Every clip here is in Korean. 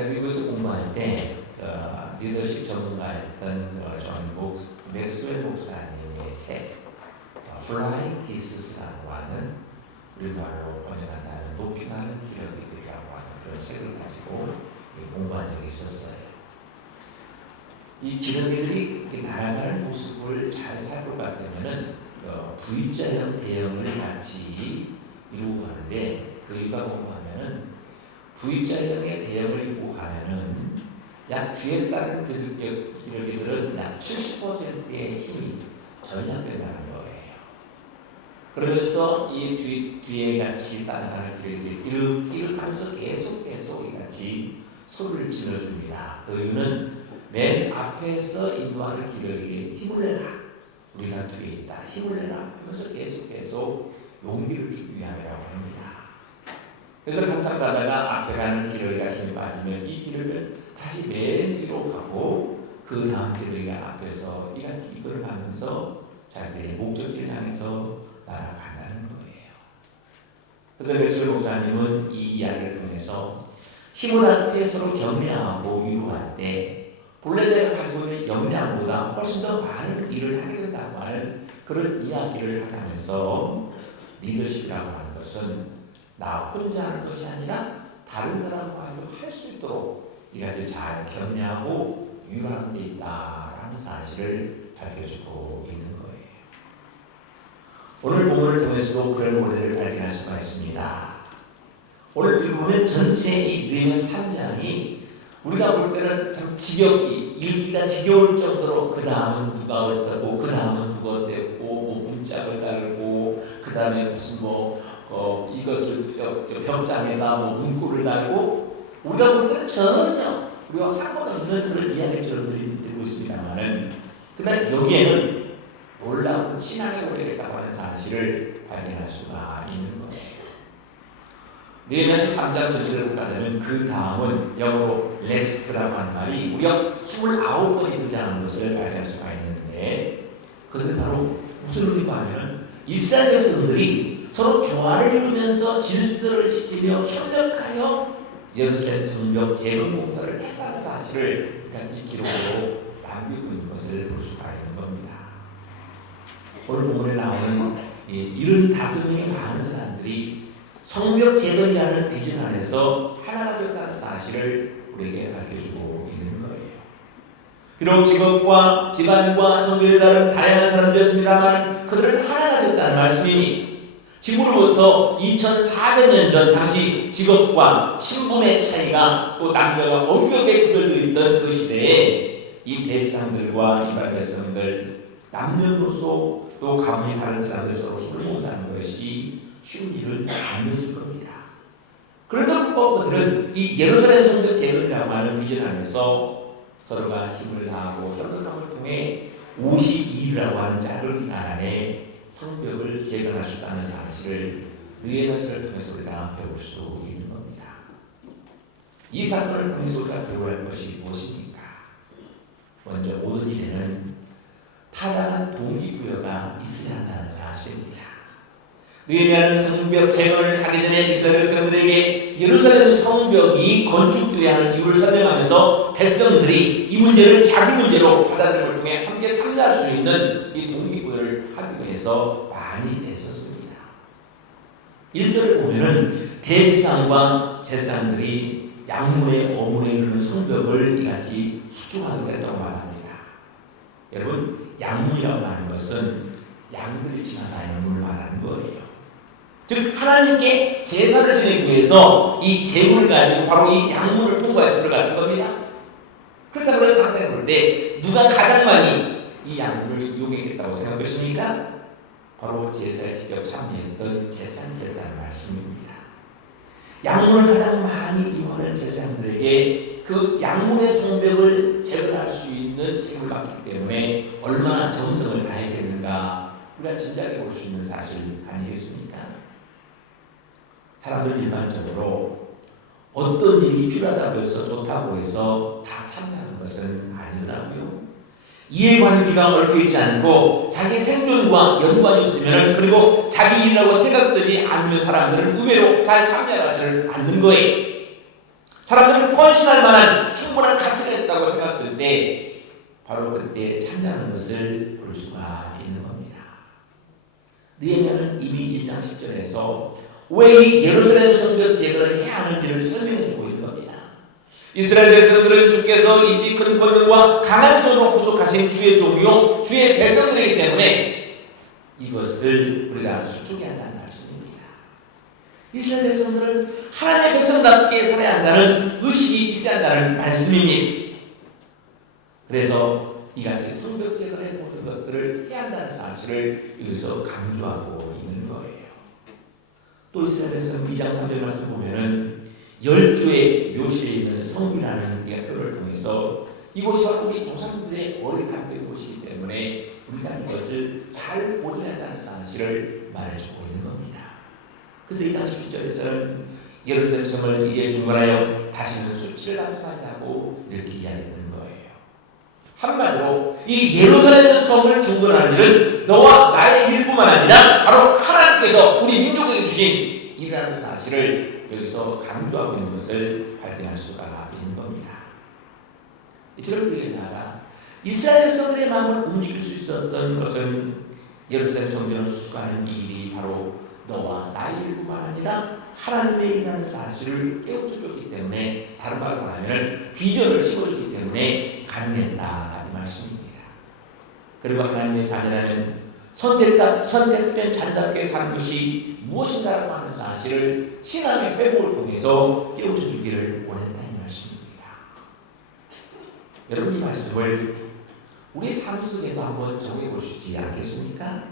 제가 미국에서 공부할 때 리더십 전문가였던 존 맥스웰 목사님의 책 Flying Kisses라고 하는 우리말로 번역한다면 높이 나는 기러기들이라고 하는 그런 책을 가지고 공부한 적이 있었어요. 이 기러기들이 날아가는 모습을 잘 살펴볼 때면은 V자형 대형을 같이 이루고 가는데 그 이유가 공부하면은 V자형의 대형을 이루고 가면은 약 뒤에 따른 기러기들은 약 70%의 힘이 전향된다는 거예요. 그러면서 이 뒤에 같이 따라가는 기러기들이 끼륵끼륵하면서 계속 이 같이 소리를 질러줍니다. 그 이유는 맨 앞에서 인도하는 기러기에 힘을 내라. 우리가 뒤에 있다. 힘을 내라. 하면서 계속 용기를 주기 위함이라고 합니다. 그래서 한참 가다가 앞에 가는 기러기가 힘이 빠지면 이 기러기는 다시 맨 뒤로 가고 그 다음 기러기가 앞에서 이같이 이걸 하면서 자기들의 목적지를 향해서 날아간다는 거예요. 그래서 맥스웰 목사님은 이 이야기를 통해서 힘을 앞에 서로 격려하고 위로할 때 본래 내가 가지고 있는 역량보다 훨씬 더 많은 일을 하게 된다고 하는 그런 이야기를 하면서 리더십이라고 하는 것은 나 혼자 하는 것이 아니라 다른 사람과 할 수 있도록 이같이 잘 격려하고 위로하는 데 있다라는 사실을 밝혀주고 있는 거예요. 오늘 본문을 통해서도 그런 원리를 발견할 수가 있습니다. 오늘 보면 전체 이 느헤미야 3장이 우리가 볼 때는 참 읽기가 지겨울 정도로 그 다음은 누가 어떻고 그 다음은 누가 어땠고 뭐 문짝을 달고 그 다음에 무슨 이것을 벽장에다 문구를 달고 우리가 볼 때는 전혀 우리와 상관없는 그런 이야기처럼 들고 있습니다만은 그러나 여기에는 놀라운 신앙의 원리가 있다고 하는 사실을 발견할 수가 있는 거예요. 느헤미야서 3장 전체를 보게 되면 그 다음은 영어로 레스트라고 하는 말이 무려 29번이 등장하는 것을 발견할 수가 있는데 그것은 바로 무슨 의미가 하면 이스라엘 백성들이 서로 조화를 이루면서 질서를 지키며 협력하여 예루살렘 성벽 재건 공사를 했다는 사실을 이 기록으로 남기고 있는 것을 볼 수가 있는 겁니다. 오늘 본문에 나오는 75명의 많은 사람들이 성벽 재건이라는 비전 안에서 하나가 되었다는 사실을 우리에게 밝혀주고 있는 거예요. 비록 직업과 집안과 성별에 따른 다양한 사람들이었습니다만 그들은 하나가 되었다는 말씀이니 지금으로부터 2400년 전 당시 직업과 신분의 차이가 또 남녀가 엄격하게 구별되어 있던 그 시대에 이 대상들과 이방 백성들 남녀노소 또 가문이 다른 사람들 서로 힘을 모은다는 것이 쉬운 일은 아니었을 겁니다. 그래도 그들은 이 예루살렘 성벽 재건이라고 하는 비전 안에서 서로가 힘을 다하고 협력함을 통해 52일이라고 하는 짧은 기간 안에 성벽을 재건할 수 있다는 사실을 느헤미야서를 통해서 우리가 배울 수 있는 겁니다. 이 사건을 통해서 우리가 배워야 할 것이 무엇입니까? 먼저 모든 일에는 타당한 동기부여가 있어야 한다는 사실입니다. 느헤미야는 성벽 재건을 하기 전에 이스라엘 백성들에게 예루살렘 성벽이 건축되어야 하는 이유를 설명하면서 백성들이 이 문제를 자기 문제로 받아들이는 걸 통해 함께 참여할 수 있는 이 동기부여를 하기 위해서 많이 애썼습니다. 1절을 보면은 대제사장과 제사장들이 양문의 어문에 이르는 성벽을 이같이 수중하게 됐다고 말합니다. 여러분, 양문이라고 하는 것은 양들이 지나다니는 문을 말하는 거예요. 즉 하나님께 제사를 지내기 위해서 이 제물을 가지고 바로 이 양문을 통과해서 들어갔던 겁니다. 그렇다고 해서 상상해 볼 때 누가 가장 많이 이 양문을 이용했겠다고 생각하십니까? 바로 제사에 직접 참여했던 제사장들이라는 말씀입니다. 양문을 가장 많이 이용하는 제사장들에게 그 양문의 성벽을 재건할 수 있는 책임을 받기 때문에 얼마나 정성을 다했겠는가 우리가 짐작해 볼 수 있는 사실 아니겠습니까? 사람들 일반적으로 어떤 일이 필요하다고 해서 좋다고 해서 다 참여하는 것은 아니더라고요. 이해관계가 얽혀있지 않고 자기 생존과 연관이 없으면 그리고 자기 일이라고 생각되지 않는 사람들은 의외로 잘 참여하지 않는 거예요. 사람들이 헌신할 만한 충분한 가치가 있다고 생각될 때 바로 그때 참여하는 것을 볼 수가 있는 겁니다. 느헤미야는 이미 1장 10절에서 왜 이 예루살렘 성벽 제거를 해야 하는지를 설명해 주고 있는 겁니다. 이스라엘 백성들은 주께서 이 큰 권능과 강한 손으로 구속하신 주의 종이요 주의 백성들이기 때문에 이것을 우리가 수축해야 한다는 말씀입니다. 이스라엘 백성들은 하나님의 백성답게 살아야 한다는 의식이 있어야 한다는 말씀입니다. 그래서 이같이 성벽 제거의 모든 것들을 해야 한다는 사실을 여기서 강조하고 있는 거예요. 또 이스라엘 백성 2장 3절 말씀 보면은 열조의 묘실에 있는 성이라는 표를 통해서 이곳이 우리 조상들의 머리 담긴 곳이기 때문에 우리가 이것을 잘 보존해야 한다는 사실을 말해주고 있는 겁니다. 그래서 2장 17절에서는 예루살렘 성을 이제 중건하여 다시는 수치를 하지 말라고 이렇게 이야기했던 거예요. 한마디로 이 예루살렘 성을 중건하는 일은 너와 나의 일뿐만 아니라 바로 하나님께서 우리 민족에게 주신 일이라는 사실을 여기서 강조하고 있는 것을 발견할 수가 있는 겁니다. 이처럼 느헤미야가 이스라엘 백성들의 마음을 움직일 수 있었던 것은 예루살렘 성전을 수축하는 일이 바로 너와 나의 일뿐만 아니라 하나님의 일이라는 사실을 깨우쳐줬기 때문에, 다른 말로 말하면 비전을 심어줬기 때문에 가능했다 이 말씀입니다. 그리고 하나님의 자녀라면 선택된 자녀답게 사는 것이 무엇인가라고 하는 사실을 신앙의 회복을 통해서 깨우쳐주기를 원했다 이 말씀입니다. 여러분, 이 말씀을 우리 삶 속에도 한번 적용해 보시지 않겠습니까?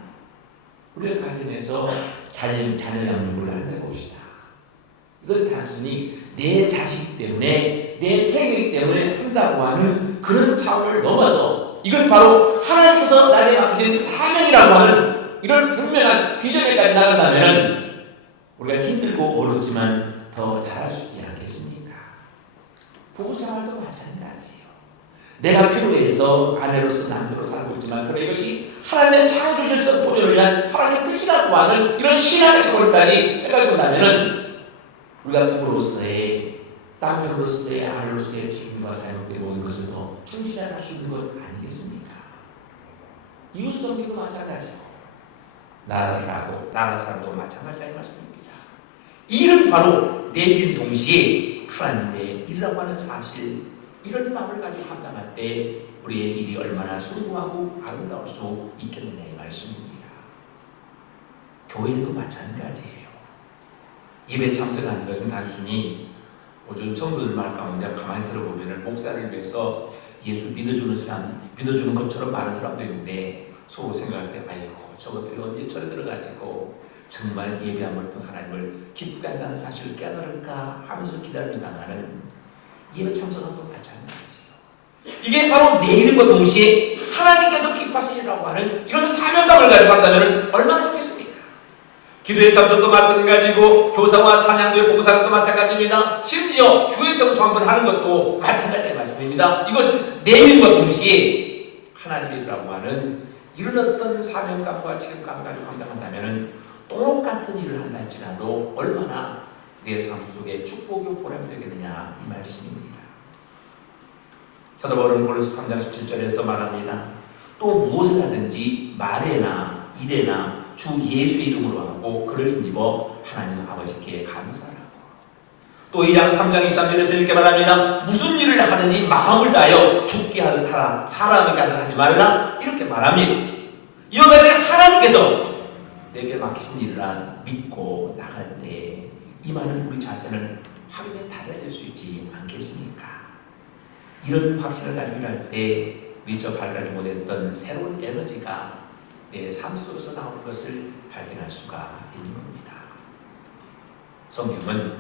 우리가 가정에서 자녀 양육을 한다고 봅시다. 이건 단순히 내 자식 때문에, 내 책임이기 때문에 한다고 하는 그런 차원을 넘어서 이건 바로 하나님께서 나에게 맡겨진 사명이라고 하는 이런 분명한 비전에까지 나간다면 우리가 힘들고 어렵지만 더 잘할 수 있지 않겠습니까? 부부생활도 마찬가지예요. 내가 필요해서 아내로서 남자로 살고 있지만 그러나 이것이 하나님의 창조 질서 보존을 위한 하나님의 뜻이라고 하는 이런 신앙의 차원까지 생각해 본다면 우리가 부부로서의, 남편으로서의, 아내로서의 책임과 사역들이 모든 것을 더 충실하게 할 수 있는 것 아니겠습니까? 이웃성기도 마찬가지고 나라 사람도 마찬가지라는 말씀입니다. 이 일은 바로 내 일 동시에 하나님의 일이라고 하는 사실, 이런 마음을 가지고 감당할 때 우리의 일이 얼마나 숭고하고 아름다울 수 있겠느냐 이 말씀입니다. 교회도 마찬가지예요. 예배 참석하는 것은 단순히 요즘 성도들 말 가운데 가만히 들어보면 목사를 위해서 예수 믿어주는 것처럼 많은 사람도 있는데 서로 생각할 때 아이고 저것들이 언제 절에 들어가지고 정말 예배함을 통해 하나님을 기쁘게 한다는 사실을 깨달을까 하면서 기다립니다만은 예배 참석도 마찬가지예요. 이게 바로 내 이름과 동시에 하나님께서 기뻐하신 일이라고 하는 이런 사명감을 가지고 한다면 얼마나 좋겠습니까? 기도의 참석도 마찬가지고 교사와 찬양도의 봉사도 마찬가지입니다. 심지어 교회 청소 한번 하는 것도 마찬가지의 말씀입니다. 이것은 내 일과 동시에 하나님의 일이라고 하는 이런 어떤 사명감과 책임감을 가지고 감당한다면 똑같은 일을 한다 할지라도 얼마나 내 삶 속에 축복이 보람이 되겠느냐 이 말씀입니다. 사도 바울은 고린도서 3장 17절에서 말합니다. 또 무엇을 하든지 말에나 일에나 주 예수의 이름으로 하고 그를 힘입어 하나님 아버지께 감사하라고. 또 2장 3장 23절에서 이렇게 말합니다. 무슨 일을 하든지 마음을 다하여 죽게 하든 하라, 사람에게 하든 하지 말라, 이렇게 말합니다. 이와 같이 하나님께서 내게 맡기신 일을 믿고 나갈 때 임하는 우리 자세는 확연히 달라질 수 있지 않겠습니까? 이런 확신을 가지고 일할 때 미처 발견하지 못했던 새로운 에너지가 내 삶 속에서 나오는 것을 발견할 수가 있는 겁니다. 성경은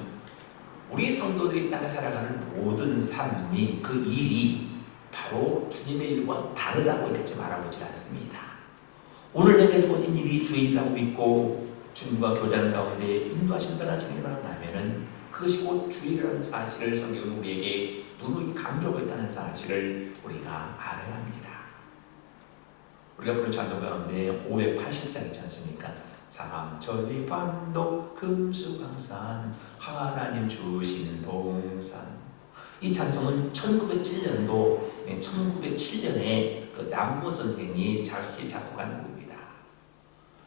우리 성도들이 땅에 살아가는 모든 삶이, 그 일이 바로 주님의 일과 다르다고 이렇게 말하지 않습니다. 오늘 내게 주어진 일이 주의 일이라고 믿고 주님과 교제하는 가운데 인도하신다는 책임을 한다면 그것이 곧 주의 일이라는 사실을 성경은 우리에게 누누이 강조하고 있다는 사실을 우리가 알아야 합니다. 우리가 부른 찬송 가운데 580장 있지 않습니까? 삼천리 반도 금수강산 하나님 주신 동산, 이 찬송은 1907년에 그 남궁호 선생이 작시 작곡한 곡입니다.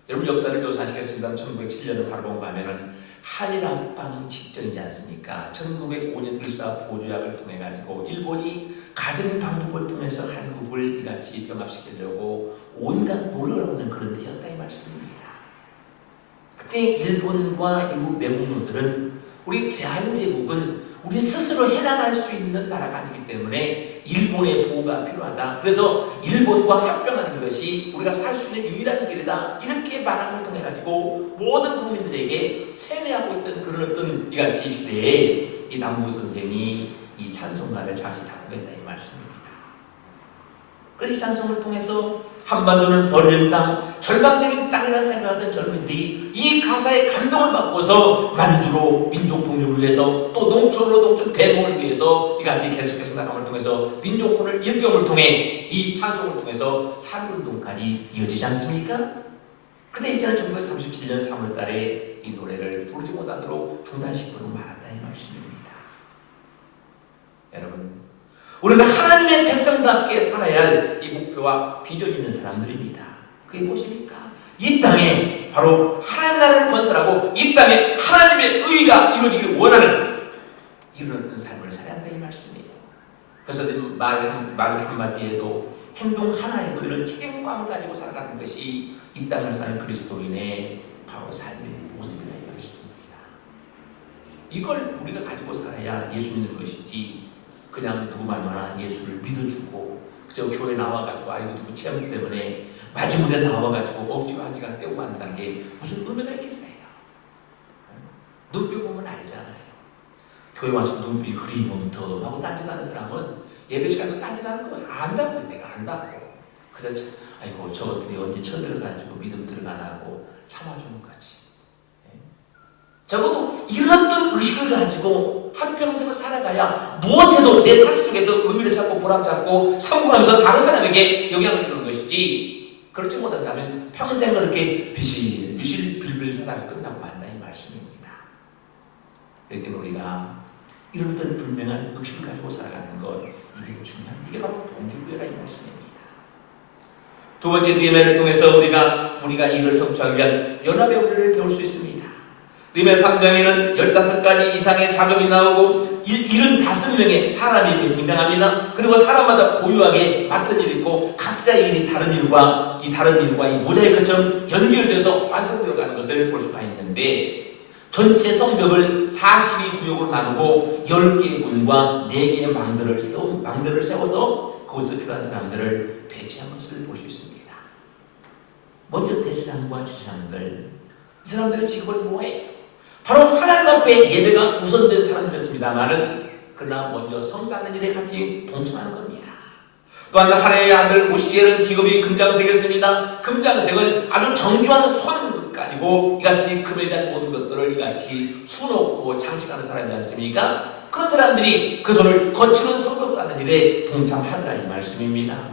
여러분 역사를 묘사하시겠습니다. 1907년을 바라보고 가면은 한일합방 직전이지 않습니까? 1905년 을사보조약을 통해 가지고 일본이 가정 방법을 통해서 한국을 이같이 병합시키려고 온갖 노력을 하는 그런 때였다 이 말씀입니다. 그때 일본과 일부 매국노들은 우리 대한제국은 우리 스스로 해나갈 수 있는 나라가 아니기 때문에 일본의 보호가 필요하다. 그래서 일본과 합병하는 것이 우리가 살 수 있는 유일한 길이다. 이렇게 말함을 통해 가지고 모든 국민들에게 세뇌하고 있던 그런 어떤 이같이 시대에 이 남궁호 선생이 이 찬송가를 다시 작곡했다 이 말씀입니다. 그래서 이 찬송을 통해서 한반도는 버려진 땅, 절망적인 땅이라 생각하던 젊은이들이 이 가사에 감동을 받고서 만주로 민족 독립을 위해서 또 농촌으로 농촌 계몽을 위해서 이같이 계속해서 나감을 통해서 민족혼을 일경을 통해 이 찬송을 통해서 산운동까지 이어지지 않습니까? 그런데 이제는 1937년 3월 달에 이 노래를 부르지 못하도록 중단시키고 말았다 이 말씀입니다. 여러분, 우리는 하나님의 백성답게 살아야 할 이 목표와 비전이 있는 사람들입니다. 그게 무엇입니까? 이 땅에 바로 하나님 나라를 건설하고 이 땅에 하나님의 의가 이루어지기를 원하는 이런 어떤 삶을 살아야 한다 이 말씀이에요. 그래서 말 한마디에도 행동 하나에도 이런 책임감을 가지고 살아가는 것이 이 땅을 사는 그리스도인의 바로 삶의 모습이라 이 말씀입니다. 이걸 우리가 가지고 살아야 예수 믿는 것이지 그냥 누구 말마나 예수를 믿어주고 그저 교회 나와가지고 아이고 누구 체험 때문에 마지못해 나와가지고 억지로 한 시간 때우고 한다는 게 무슨 의미가 있겠어요? 눈빛 보면 알잖아요. 교회 와서 눈빛이 흐리멍텅 하고 딴짓하는 사람은 예배 시간도 딴짓하는 거 안다고. 내가 안다고. 그저 아이고 저것들이 언제 쳐들어가지고 믿음 들어가나고 참아주는 거지. 적어도 이런 어떤 의식을 가지고 한평생을 살아가야 무엇해도 내 삶 속에서 의미를 찾고 보람잡고 성공하면서 다른 사람에게 영향을 주는 것이지, 그렇지 못한다면 평생 그렇게 비실비실 빌빌 살아가 끝나고 만다 이 말씀입니다. 그렇기 때문에 우리가 이런 어떤 분명한 의식을 가지고 살아가는 것, 이게 중요한, 이게 바로 동기부여라 이 말씀입니다. 두 번째 느헤미야를 통해서 우리가 이를 성취하기 위한 연합의 우리를 배울 수 있습니다. 느헤미야 3장에는 15가지 이상의 작업이 나오고 75명의 사람이 등장합니다. 그리고 사람마다 고유하게 맡은 일이 있고 각자의 일이 다른 일과 이 모자이크처럼 연결돼서 완성되어 가는 것을 볼 수가 있는데, 전체 성벽을 42구역으로 나누고 10개의 문과 4개의 망들을 세워서 거기서 필요한 사람들을 배치한 것을 볼 수 있습니다. 먼저 대제사장과 지사장들, 이 사람들의 직업은 뭐예요? 바로 하나님 앞에 예배가 우선된 사람들이었습니다만은 그러나 먼저 성 쌓는 일에 같이 동참하는 겁니다. 또한 하나의 아들 우시엘은 직업이 금장색이었습니다. 금장색은 아주 정교한 손 가지고 이같이 금에 대한 모든 것들을 이같이 수놓고 장식하는 사람이지 않습니까? 그런 사람들이 그 손을 거칠은 성벽 쌓는 일에 동참하더라 이 말씀입니다.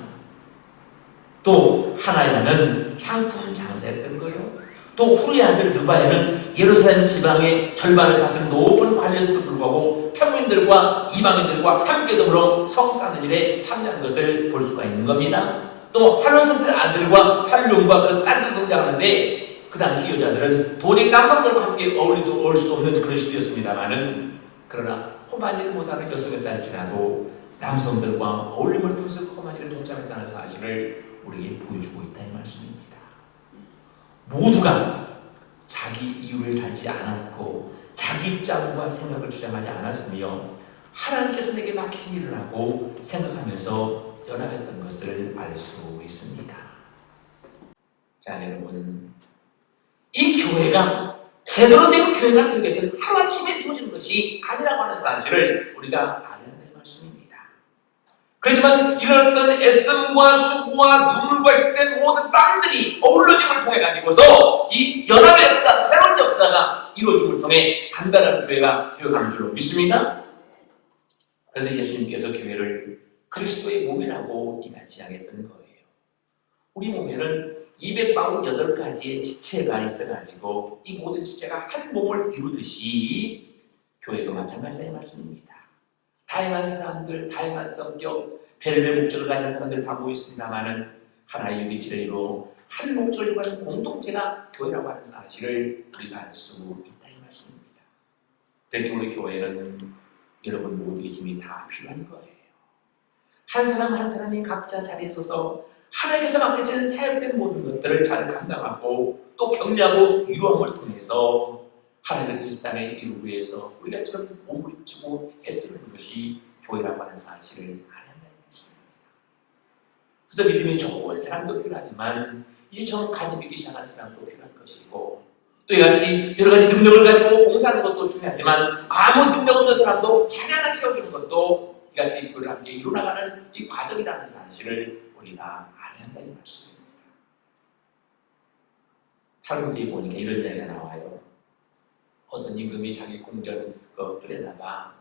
또 하나야는 향품 장사했던 거예요. 또 후리의 아들 느바야는 예루살렘 지방의 절반을 다스리는 높은 관리에서도 불구하고 평민들과 이방인들과 함께 더불어 성 쌓는 일에 참여한 것을 볼 수가 있는 겁니다. 또 하르세스 아들과 살룸과 그 딸도 등장하는데, 그 당시 여자들은 도저히 남성들과 함께 어울 수 없는 그런 시대였습니다만은, 그러나 호만일을 못하는 여성이었다 할지라도 남성들과 어울림을 통해서 호만일에 동참했다는 사실을 우리에게 보여주고 있다 이 말씀입니다. 모두가 자기 이유를 달지 않았고 자기 입장과 생각을 주장하지 않았으며 하나님께서 내게 맡기신 일을 하고 생각하면서 연합했던 것을 알 수 있습니다. 자 여러분, 이 교회가 제대로 된 교회가 되기 위해서는 하루아침에 이루어지는 것이 아니라고 하는 사실을 우리가 알아야 한다는 말씀입니다. 그렇지만 이런 어떤 애씀과 수고와 눈물과 시된 모든 땀들이 어우러짐을 통해 가지고서 이 연합의 역사, 새로운 역사가 이루어짐을 통해 단단한 교회가 되어가는 줄로 믿습니다. 그래서 예수님께서 교회를 그리스도의 몸이라고 이같이 하겠던 거예요. 우리 몸에는 248가지의 지체가 있어가지고 이 모든 지체가 한 몸을 이루듯이 교회도 마찬가지라는 말씀입니다. 다양한 사람들, 다양한 성격, 별별 목적을 가진 사람들 다 모였습니다만은 하나의 유기체를 이루어 한 목적을 가진 공동체가 교회라고 하는 사실을 우리가 알 수 있다 이 말씀입니다. 그래도 우리 교회는 여러분 모두의 힘이 다 필요한 거예요. 한 사람 한 사람이 각자 자리에 서서 하나님께서 맡겨진 사역된 모든 것들을 잘 감당하고 또 격려하고 위로함을 통해서 하나님의 뜻을 땅에 이루기 위해서 우리가 처럼 몸부림치고 애쓰는 것이 교회라고 하는 사실을 알아야 한다는 것입니다. 그래서 믿음이 좋은 사람도 필요하지만 이제 좀 가지기 시작한 사람도 필요한 것이고 또 이같이 여러 가지 능력을 가지고 봉사하는 것도 중요하지만 아무 능력 없는 사람도 자기 하나 채워주는 것도 이같이 교회를 함께 이루어나가는 이 과정이라는 사실을 우리가 알아야 한다는 말씀입니다. 탈무드에 보니까 이런 이야기가 나와요. 어떤 임금이 자기 궁전 뜰에다가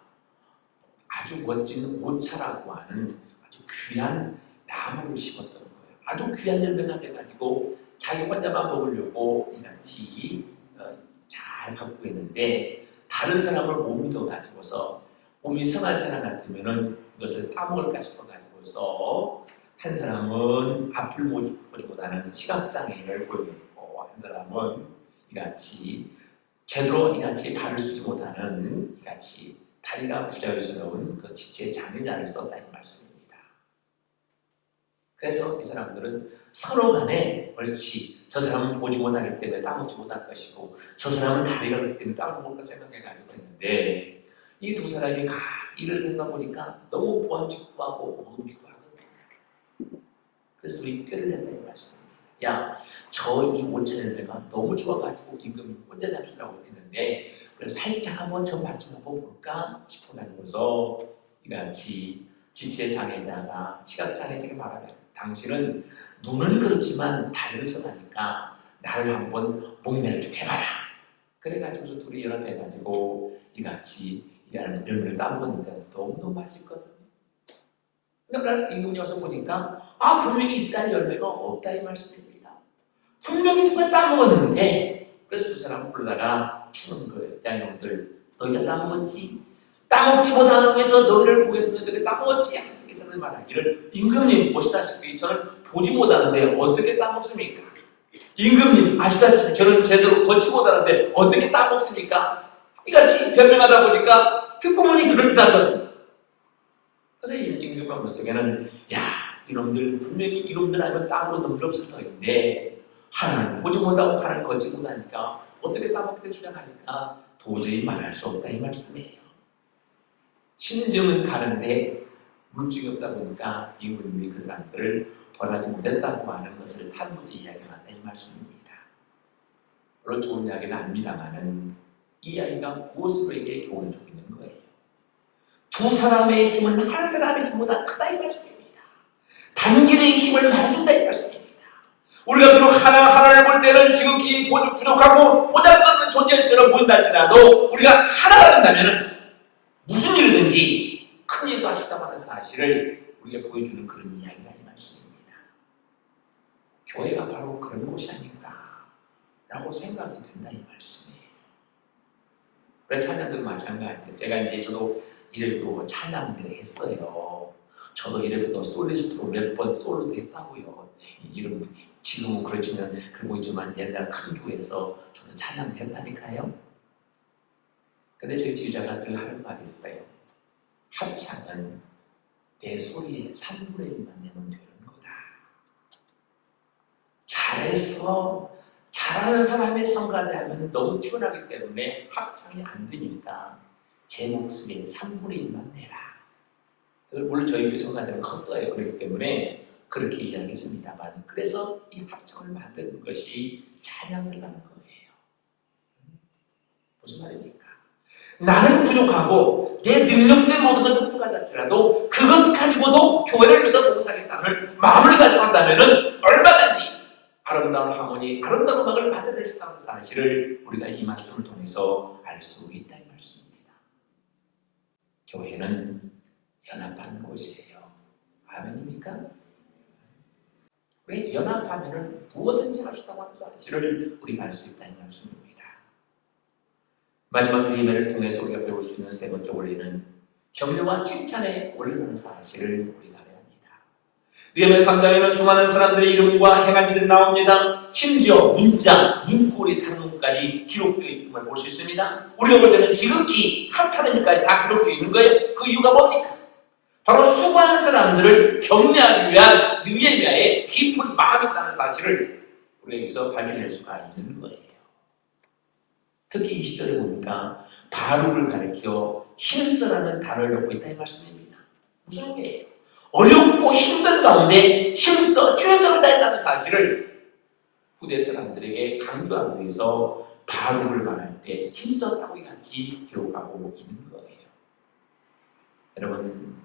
아주 멋진 오차라고 하는 아주 귀한 나무를 심었던 거예요. 아주 귀한 열매가 돼가지고 자기 혼자만 먹으려고 이같이 잘 갖고 있는데 다른 사람을 못 믿어가지고서 몸이 성한 사람 같으면은 이것을 따먹을까 싶어가지고서 한 사람은 앞을 보지 못하는 시각장애인을 고용했고 한 사람은 이같이 제대로 이같이 발을 쓰지 못하는 이같이 다리가 부자유스러운 그 지체 장애자를 썼다 이 말씀입니다. 그래서 이 사람들은 서로 간에 옳지 저 사람은 보지 못하기 때문에 따먹지 못할 것이고 저 사람은 다리가 그렇기 때문에 따먹을까 생각해가지고 했는데 이 두 사람이 일을 하다 보니까 너무 보암직도 하고 먹음직도 하거든요. 그래서 둘이 꾀를 냈다 이 말씀입니다. 야, 저 이 5천 열매가 너무 좋아가지고 임금이 혼자 잡수려고 했는데 그래서 살짝 한번 저 맛 좀 한번 볼까 싶어가지고서 이같이 지체 장애자가 시각 장애자에게 말하면 당신은 눈은 그렇지만 다리는 성하니까 나를 한번 목매를 좀 해봐라. 그래가지고 둘이 연합해가지고 이같이 열매를 따먹었는데 너무너무 맛있거든요. 근데 임금이 와서 보니까 분명히 이스라엘 열매가 없다 이 말씀입니다. 분명히 누가 따먹었는데 그래서 두 사람을 부르다가 추는 거예요. 야 이놈들 너희가 따먹었지? 따먹지 못하기 위해서 너희를 구해서 너희들이 따먹었지? 하나님께서는 말하기를 임금님 보시다시피 저는 보지 못하는데 어떻게 따먹습니까? 임금님 아시다시피 저는 제대로 걷지 못하는데 어떻게 따먹습니까? 이같이 변명하다 보니까 듣고 보니 그럴듯하거든요. 그래서 임금의 머릿속에는 야 이놈들 분명히 이놈들 아니면 따먹은 놈들 없을 터인데 하나는 보지 못하고 하나는 걷지 못하니까 어떻게 따먹게 주장하니까 도저히 말할 수 없다 이 말씀이에요. 심정은 다른데 물증이 없다 보니까 임금이 그 사람들을 벌하지 못했다고 하는 것을 탈무드 이야기한다 이 말씀입니다. 물론 좋은 이야기는 아닙니다만은 이 이야기가 무엇으로 에게 교훈을 주고 있는 거예요. 두 사람의 힘은 한 사람의 힘보다 크다 이 말씀입니다. 단결의 힘을 말해준다 이 말씀입니다. 우리가 비록 하나를 볼 때는 지극히 부족하고 보잘것없는 존재처럼 보인다 할지라도 우리가 하나가 된다면 무슨 일이든지 큰 일도 하시다고 하는 사실을 우리가 보여주는 그런 이야기가 이 말씀입니다. 교회가 바로 그런 곳이 아닌가 라고 생각이 된다 이 말씀이에요. 그래 찬양도 마찬가지예요. 저도 이래부터 찬양도 했어요. 저도 이래부터 솔리스트로 몇 번 솔로도 했다고요. 이름 지금은 그렇지만 그러고 있지만 옛날 큰 교회에서 저도 찬양도 했다니까요. 근데 저희 지휘자가 늘 하는 말이 있어요. 합창은 내 소리의 3분의 1만 내면 되는 거다. 잘해서 잘하는 사람의 성가대하면 너무 튀어나기 때문에 합창이 안 되니까 제 목소리의 3분의 1만 내라. 물론 저희 교회 성가대는 컸어요. 그렇기 때문에 그렇게 이야기했습니다만 그래서 이 합창을 만드는 것이 찬양을 하는 거예요. 무슨 말입니까? 나는 부족하고 내 능력된 모든 것은 부족하다 할지라도 그것 가지고도 교회를 위해서 봉사하겠다는 마음을 가지고 한다면 얼마든지 아름다운 하모니, 아름다운 음악을 만들어낼 수 있다는 사실을 우리가 이 말씀을 통해서 알 수 있다 이 말씀입니다. 교회는 연합하는 곳이에요. 아멘입니까? 우리 연합하면 무엇든지 할 수 있다고 하는 사실을 우리가 알 수 있다 이 말씀입니다. 마지막 예배를 통해서 우리가 배울 수 있는 세 번째 원리는 격려와 칭찬에 올라가는 사실을 우리가 알아야 합니다. 느헤미야 3장에는 수많은 사람들의 이름과 행한 일들이 나옵니다. 심지어 문자, 문고리 타는까지 기록되어 있는 걸 볼 수 있습니다. 우리가 볼 때는 지극히 하찮은 일까지 다 기록되어 있는 거예요. 그 이유가 뭡니까? 바로 수고한 사람들을 격려하기 위한 느헤미야의 깊은 마음이 있다는 사실을 우리가 여기서 발견할 수가 있는 거예요. 특히 20절에 보니까 바룩을 가리켜 힘써라는 단어를 넣고 있다 이 말씀입니다. 무슨 의미예요? 어렵고 힘든 가운데 힘써 최선을 다했다는 사실을 후대 사람들에게 강조하기 위해서 바룩을 말할 때 힘썼다고 같이 기록하고 있는 거예요. 여러분,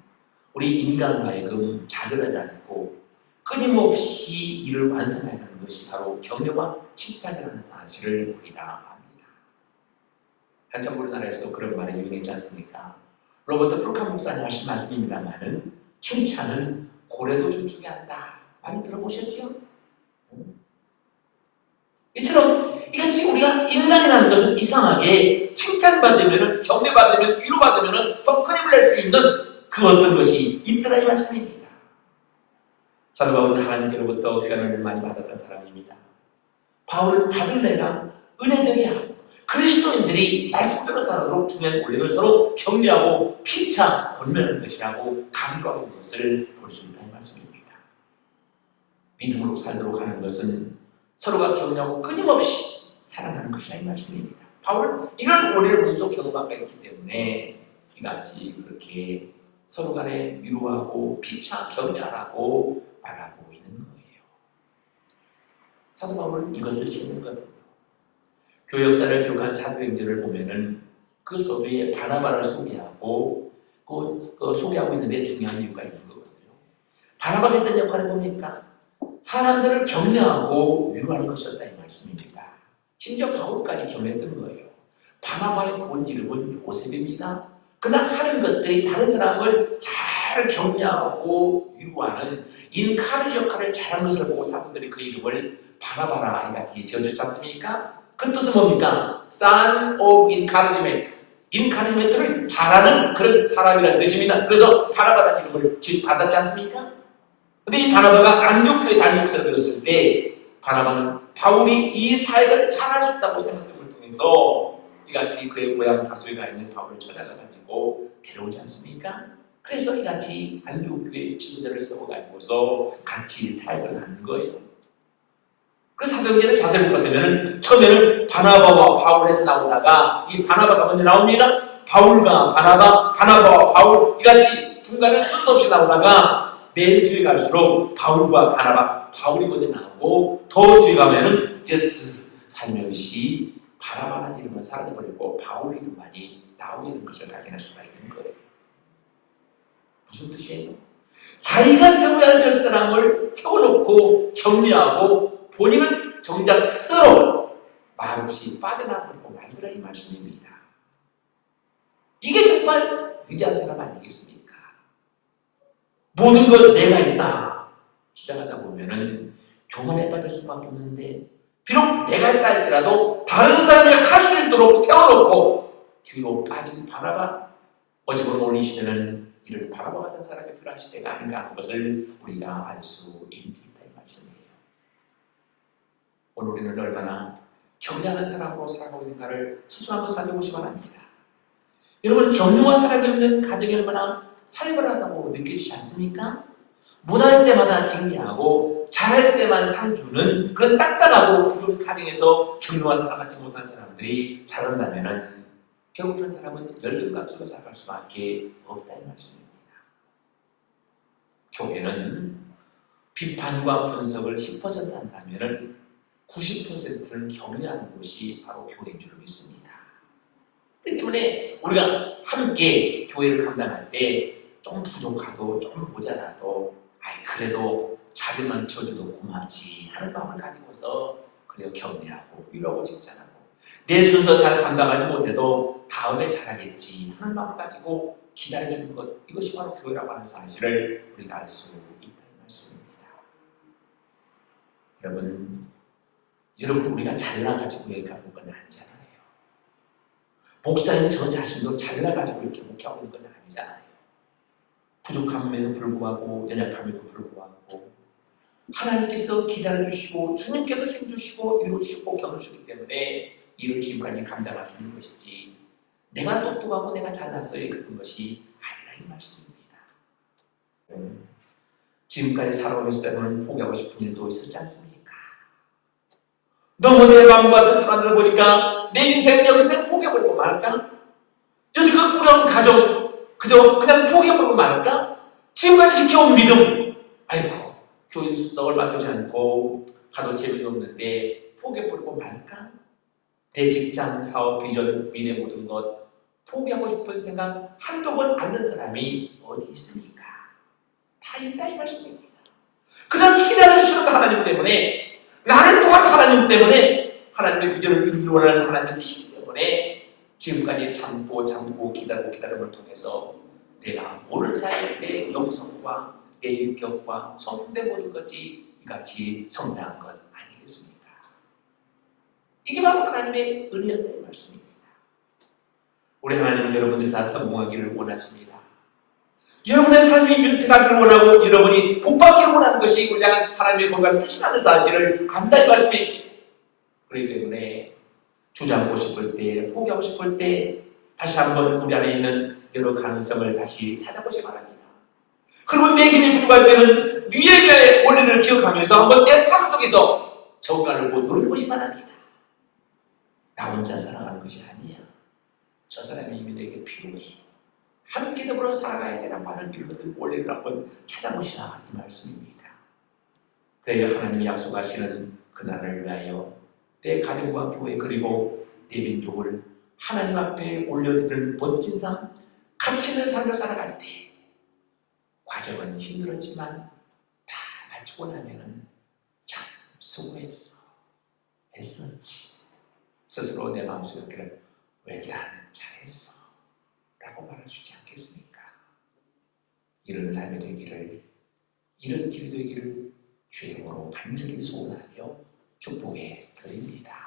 우리 인간 하여금 자들하지 않고 끊임없이 일을 완성하는 것이 바로 격려와 칭찬이라는 사실을 우리가 압니다. 한참 우리나라에서도 그런 말이 유행했지 않습니까? 로버트 프루칸 목사님 하신 말씀입니다만은 칭찬은 고래도 춤추게 한다. 많이 들어보셨죠? 이처럼 이같이 우리가 인간이라는 것은 이상하게 칭찬받으면, 격려받으면, 위로받으면 더 큰 힘을 낼 수 있는 그 어떤 것이 있더라 이 말씀입니다. 사도 바울은 하나님께로부터 귀한 많이 받았던 사람입니다. 바울은 받을 내가 은혜되게 하고 그리스도인들이 말씀대로 살아도록 중요한 원리를 서로 격려하고 피차 권면하는 것이라고 강조하는 것을 볼 수 있다는 말씀입니다. 믿음으로 살도록 하는 것은 서로가 격려하고 끊임없이 사랑하는 것이라 이 말씀입니다. 바울은 이런 원리를 몸소 경험하고 있기 때문에 이같이 그렇게 서로 간에 위로하고 피차 격려하라고 말하고 있는 거예요. 사도 바울은 이것을 짓는 거거든요. 교회 역사를 기록한 사도행전을 보면은 그 서두에 바나바를 소개하고 소개하고 있는데 중요한 이유가 있는 거거든요. 바나바가 했던 역할을 보니까 사람들을 격려하고 위로하는 것이었다 이 말씀입니다. 심지어 바울까지 격려했던 거예요. 바나바의 본 이름은 요셉입니다. 그러나 하는 것들이 다른 사람을 잘 격려하고 위로하는 인카리지 역할을 잘한 것을 보고 사람들이 그 이름을 바나바라 이같이 지어줬지 않습니까? 그 뜻은 뭡니까? Son of Encouragement. 인카리지멘트를 잘하는 그런 사람이라는 뜻입니다. 그래서 바나바라는 이름을 받았지 않습니까? 근데 이 바나바가 안디옥교회 담임 목사를 되었을 때 바나바는 바울이 이 사역을 잘할 수 있다고 생각함을 통해서 이같이 그의 고향 다소에 가 있는 바울을 찾아가가지고 데려오지 않습니까? 그래서 이같이 안디옥교회 지도자를 세워가지고서 같이 사역을 하는 거예요. 그 사도행전을 자세히 볼 것 같으면 처음에는 바나바와 바울에서 나오다가 이 바나바가 먼저 나옵니다. 바울과 바나바, 바나바와 바울 이같이 중간에 순서 없이 나오다가 맨 뒤에 갈수록 바울과 바나바, 바울이 먼저 나오고 더 뒤에 가면은 이제 살며시 바나바라는 이름은 사라져버리고 바울 이름만이 나오게 되는 것을 발견할 수가 있는 거예요. 무슨 뜻이에요? 자기가 세워야 할 별 사람을 세워놓고 격려하고 본인은 정작 스스로 말없이 빠져나가고 말더라 이 말씀입니다. 이게 정말 위대한 사람 아니겠습니까? 모든 걸 내가 있다 주장하다 보면은 교만에 빠질 수밖에 없는데 비록 내가 있다 할지라도 다른 사람이 할 수 있도록 세워놓고 뒤로 빠진 바나바, 어제 보면 오늘 이 시대는 이런 바나바 같은 사람이 필요한 시대가 아닌가 하는 것을 우리가 알 수 있다 이 말씀이에요. 오늘 우리는 얼마나 격려하는 사람으로 살아가고 있는가를 스스로 한번 살펴보시기 바랍니다. 여러분, 격려와 사랑이 없는 가정이 얼마나 살벌하다고 느껴지지 않습니까? 못할 때마다 징계하고 잘할 때만 상 주는 그런 딱딱하고 부러운 가정에서 격려와 사랑하지 못한 사람들이 자란다면 결국 그런 사람은 열등감수로 살아갈 수밖에 없다는 말씀입니다. 교회는 비판과 분석을 10% 한다면 90%는 격려하는 것이 바로 교회인 줄 믿습니다. 그렇기 때문에 우리가 함께 교회를 감당할 때 좀 부족하도 좀 모자라도 그래도 자기만 쳐줘도 고맙지 하는 마음을 가지고서 그래요 격려하고 위로하고 칭찬하고 내 순서 잘 감당하지 못해도 다음에 잘하겠지 하는 마음을 가지고 기다려주는 것, 이것이 바로 교회라고 하는 사실을 우리가 알 수 있다는 말씀입니다. 여러분 우리가 잘나가지고 여기 가는 건 아니잖아요. 목사님 저 자신도 잘나가지고 이렇게 목회하고 있는 건 아니잖아요. 부족함에도 불구하고 연약함에도 불구하고 하나님께서 기다려주시고 주님께서 힘주시고 이루시고 겨누셨기 때문에 일을 지금까지 감당할 수 있는 것이지 내가 똑똑하고 내가 잘나서야 그런 것이 아니라 이 말씀입니다. 지금까지 살아오면서 때로는 포기하고 싶은 일도 있었지 않습니까? 너무 내 마음과 뜻대로 보니까 내 인생은 여기서 포기해버리고 말까? 여지껏 꾸려온 가정 그저 그냥 포기해버리고 말까? 지금까지 지켜온 믿음 아이고 교육 수석을 받지 않고 가도 재미도 없는데 포기해버리고 말까? 내 직장, 사업, 비전, 미래 모든 것 포기하고 싶은 생각 한두 번 않는 사람이 어디 있습니까? 다 있다 이 말씀입니다. 그냥 기다려주시는 하나님 때문에 나를 도와준 하나님 때문에 하나님의 비전을 이루기 원하는 하나님의 뜻이기 때문에 지금까지 참고 기다림을 통해서 내가 모르는 사이에 내 영성과 내 인격과 성품된 모든 것이 이같이 성장한 것 아니겠습니까? 이게 바로 하나님의 은혜였다는 말씀입니다. 우리 하나님은 여러분들이 다 성공하기를 원하십니다. 여러분의 삶이 윤택하기를 원하고 여러분이 복받기를 원하는 것이 우리 향한 하나님의 건강한 뜻이라는 사실을 안다 이 말씀입니다. 그렇기 때문에 주저하고 싶을 때, 포기하고 싶을 때 다시 한번 우리 안에 있는 여러 가능성을 다시 찾아보시기 바랍니다. 그리고 내 힘이 부족할 때는 네의 원리를 기억하면서 한번 내 삶 속에서 정갈을 노려보시기 바랍니다. 나 혼자 살아가는 것이 아니야. 저 사람이 이미 내게 필요해. 함께 더불어 살아가야 되는 많은 이런 원리를 한번 찾아보시라 이 말씀입니다. 그래야 하나님이 약속하시는 그날을 위하여 내 가정과 교회 그리고 내 민족을 하나님 앞에 올려드리는 멋진 삶, 가치 있는 삶을 살아갈 때 과정은 힘들었지만 다 마치고 나면은 참 수고했어, 애썼지. 스스로 내 마음속에 왜 잘했어 라고 말해주지 않겠습니까? 이런 삶이 되기를, 이런 길이 되기를 주의 이름으로 간절히 소원하며 축복해 드립니다.